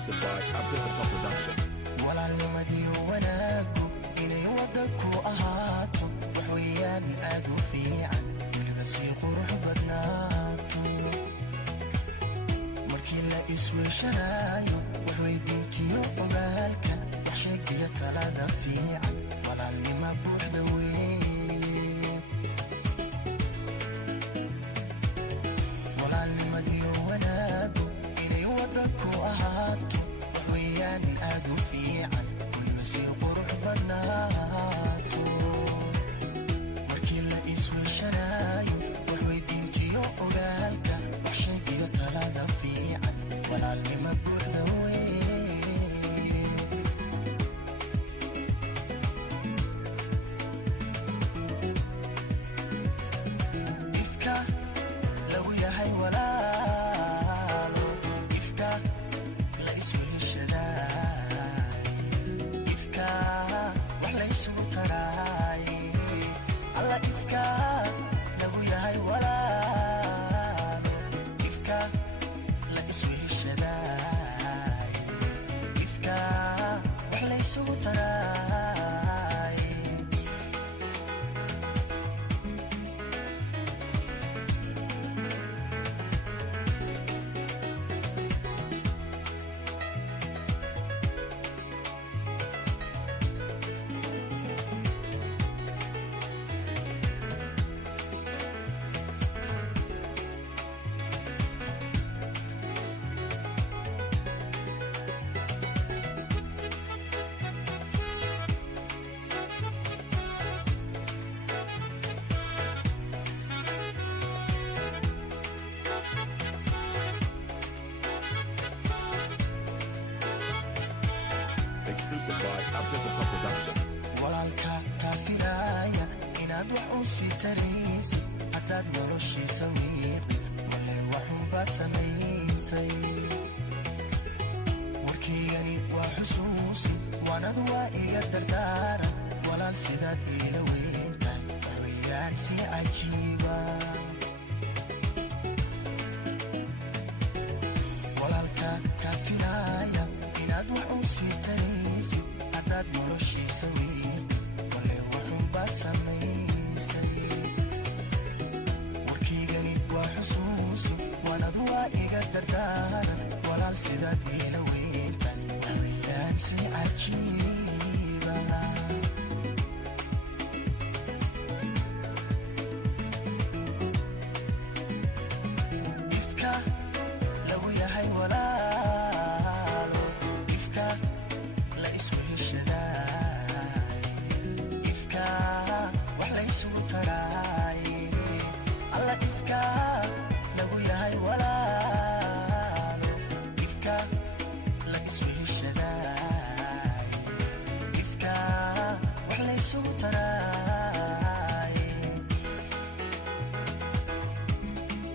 Exclusive by Abdullah Production. walaalnimadii wanaagu inay wada ku ahaato wax weeyaan aad u fiican weliba sii qurux badnaato markii la isweyshanaayo wax weydiintiyo ogaalka wax sheegiyo talada fiican walaalnima buuxda weeye walaalnimadii wanaagu inay wada ku ahaato wax weeyaan aad u fiican weliba sii qurux badnaato markii la isweyshanaayo wax weydiintiyo ogaalka wax sheegiyo talada fiican walaalnima buuxda weeye ifka lagu yahay walaalo ifka la isweyshanaayo ifka wax la isugu taraaye alla ifka lagu yahay walaalo ifka la isweyshanaayo ifka wax la isugu taraaye Exclusive by Abdullah Production. walaalka kaafiraya inaad wax u sii taraysid haddaad noloshiisa wiiqid male waxunbaad samaysay warkaygani waa xusuusi waanad waa iga dardaaran walaal sidaad iila weyntahay waxweeyaan si cajiiba walaalka kaafiraya inaad wax u sii taraysid haddaad noloshiisa wiiqid